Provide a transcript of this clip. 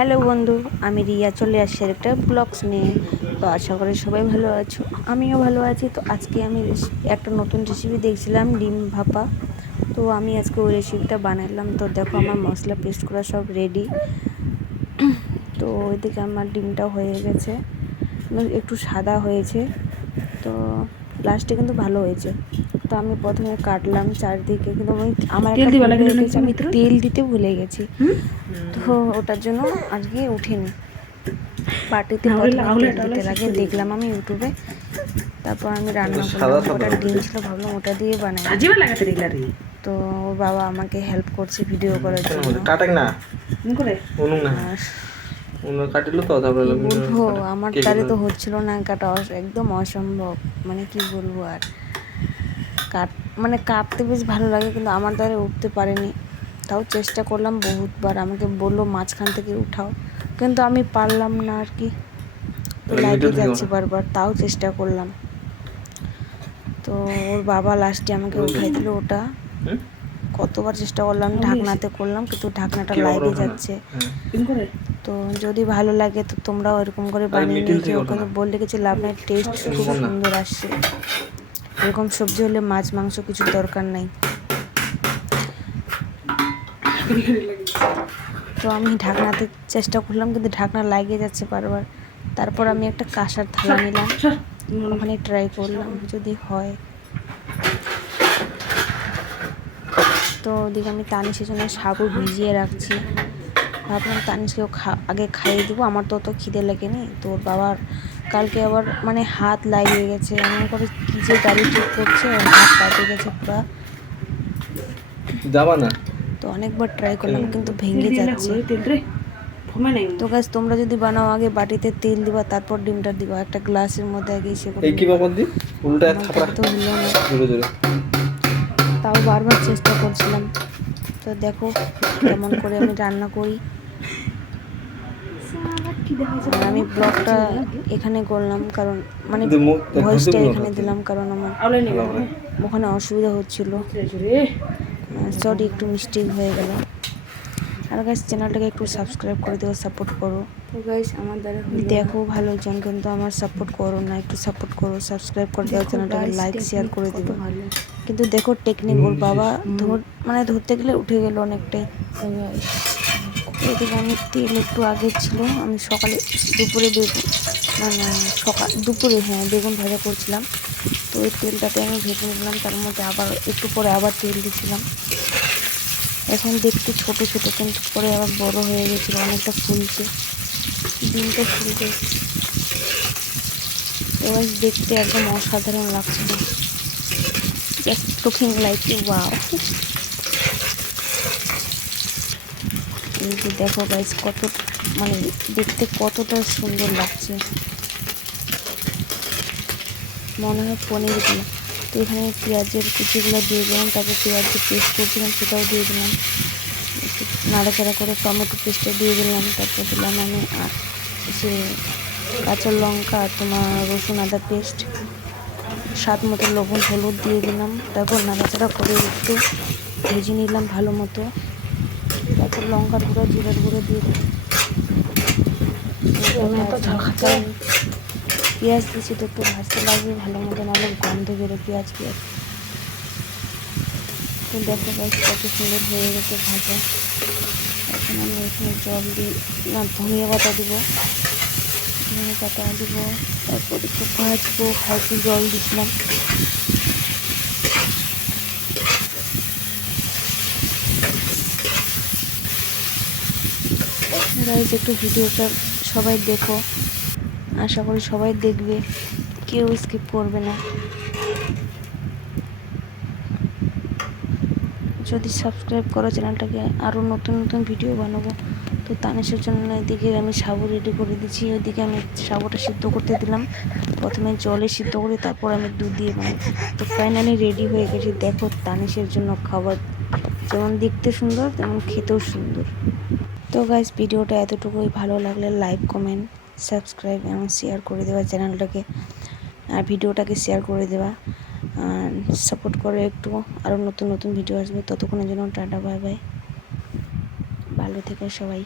Hello বন্ধু, আমি রিয়া চলে আসছি একটা ব্লগস নিয়ে। তো আশা করি সবাই ভালো আছো, আমিও ভালো আছি। তো আজকে আমি একটা নতুন রেসিপি দেখছিলাম, ডিম ভাপা। তো আমি আজকে ওই রেসিপিটা বানালাম। তো দেখো আমার মশলা পেস্ট করা সব রেডি। তো ওইদিকে আমার ডিমটাও হয়ে গেছে, একটু সাদা হয়েছে। তো লাস্টে কিন্তু ভালো হয়েছে। তো আমি প্রথমে কাটলাম চারদিকে, কিন্তু আমি আমার একটা ভুল হয়ে গেছে, আমি তেল দিতে ভুলে গেছি। তো ওটার জন্য আজকে উঠিনি। বাটিতে প্রথমে তেল দিতে লাগে দেখলাম আমি ইউটিউবে। তারপর আমি রান্না করলাম, ওটা ডিম ছিল, ভাবলাম ওটা দিয়ে বানাই। তো ওর বাবা আমাকে হেল্প করছে ভিডিও করার জন্য। কি বলবো, আমার দ্বারে তো হচ্ছিল না কাটা, একদম অসম্ভব। মানে কি বলবো আর, কাটতে বেশ ভালো লাগে, কিন্তু আমার দ্বারা উঠতে পারেনি। তাও চেষ্টা করলাম বহুতবার, আমাকে বললো মাঝখান থেকে উঠাও, কিন্তু আমি পারলাম না আর কি। তো লাইটে যাচ্ছি বারবার, তাও চেষ্টা করলাম। তো ওর বাবা লাস্টে আমাকে উঠাই দিল ওটা। কতবার চেষ্টা করলাম, ঢাকনাতে করলাম, কিন্তু ঢাকনাটা লাইটে যাচ্ছে। তো যদি ভালো লাগে তো তোমরাও এরকম করে বানিয়ে নিয়ে খেও, কিন্তু বললে কিছু লাভ নেই, টেস্ট খুব সুন্দর আসছে। এরকম সবজি হলে মাছ মাংস কিছু দরকার নাই। তো আমি ঢাকনাতে চেষ্টা করলাম, কিন্তু ঢাকনা লাগিয়ে যাচ্ছে বারবার। তারপর আমি একটা কাঁসার থালা নিলাম, ওখানে ট্রাই করলাম যদি হয়। তো ওদিকে আমি তানিশের জন্য সাবু ভিজিয়ে রাখছি। ভাবলাম তানিশকেও আগে খাইয়ে দেবো, আমার তো অত খিদে লাগেনি। তো ওর বাবার কালকে আবার হাত লাগিয়ে গেছে, এমন করে কি যে গাড়ি ঠিক করছে, হাত কাটে গেছে পুরা। যাবা না? তো অনেকবার ট্রাই করলাম, কিন্তু ভেঙে যাচ্ছে। তো গাছ, তোমরা যদি বানাও আগে বাটিতে তেল দিবা, তারপর ডিমটা দিবা একটা গ্লাসের মধ্যে, আগে এসে করে তো হলো না। তাও বারবার চেষ্টা করছিলাম। তো দেখো কেমন করে আমি রান্না করি। আর আমি ব্লগটা এখানে করলাম, কারণ ভয়েসটা এখানে দিলাম, কারণ আমার ওখানে অসুবিধা হচ্ছিল। সরি, একটু মিস্টেক হয়ে গেল। আর গাইস, চ্যানেলটাকে একটু সাবস্ক্রাইব করে দিও, সাপোর্ট করো। তো গাইস, আমার দ্বারা দেখো ভালোজন, কিন্তু আমার সাপোর্ট করো না, একটু সাপোর্ট করো, সাবস্ক্্রাইব করে দাও, চ্যানেলটাকে লাইক শেয়ার করে দিও। কিন্তু দেখো টেকনিক, ওর বাবা ধরতে গেলে উঠে গেল অনেকটাই। এদিকে আমি তেল একটু আগে ছিল, আমি দুপুরে বেগুন ভাজা করছিলাম। তো ওই তেলটাতে আমি ভেজে নিলাম, তার মধ্যে আবার একটু পরে আবার তেল দিয়েছিলাম। এখন দেখতে ছোট ছোট, কিন্তু পরে আবার বড় হয়ে গেছিল, অনেকটা ফুলছে, ডিমটা ফুলছে। এবার দেখতে একদম অসাধারণ লাগছিল, জাস্ট লুকিং লাইক ওয়াও। এই যে দেখো গাইস, দেখতে কতটা সুন্দর লাগছে, মনে হয় পনির দিয়ে। তো এখানে পেঁয়াজের কুচিগুলো দিয়ে দিলাম, তারপর পেঁয়াজের পেস্ট করছিলাম সেটাও দিয়ে দিলাম, নাড়াচাড়া করে টমেটো পেস্টটা দিয়ে দিলাম। তারপর দিলাম আমি সে কাঁচা লঙ্কা, তোমার রসুন আদা পেস্ট, স্বাদ মতো লবণ হলুদ দিয়ে দিলাম। তারপর নাড়াচাড়া করে একটু ভেজে নিলাম ভালো মতো। তারপর লঙ্কার গুঁড়ো জিরার গুঁড়ো দিয়ে দিলাম। পেঁয়াজ দিয়েছি তো একটু ভাজতে লাগবে ভালো মতো, নাহলে গন্ধ বেরো পেঁয়াজ। তো দেখো গাইস, কত সুন্দর হয়ে গেছে ভাজা। এখন আমি এখানে জল দিই, ধনিয়া পাতা দিব, তারপর একটু ভাজতে জল দিছিলাম। গাইস, একটু ভিডিওটা সবাই দেখো, আশা করি সবাই দেখবে, কেউ স্কিপ করবে না। যদি সাবস্ক্রাইব করো চ্যানেলটাকে, আরও নতুন নতুন ভিডিও বানাবো। তো তানিশের জন্য এদিকে আমি সাবু রেডি করে দিচ্ছি, ওইদিকে আমি সাবুটা সিদ্ধ করতে দিলাম। প্রথমে জলে সিদ্ধ করি, তারপর আমি দুধ দিয়ে বানাই। তো ফাইনালি রেডি হয়ে গেছি। দেখো তানিশের জন্য খাবার যেমন দেখতে সুন্দর, তেমন খেতেও সুন্দর। তো গাইস, ভিডিওটা এতটুকুই। ভালো লাগলে লাইক, কমেন্ট, সাবস্ক্রাইব এবং শেয়ার করে দেওয়া চ্যানেলটাকে, আর ভিডিওটাকে শেয়ার করে দেওয়া, আর সাপোর্ট করে একটু। আরও নতুন নতুন ভিডিও আসবে, ততক্ষণের জন্য টাটা, বাই বাই, ভালো থেকো সবাই।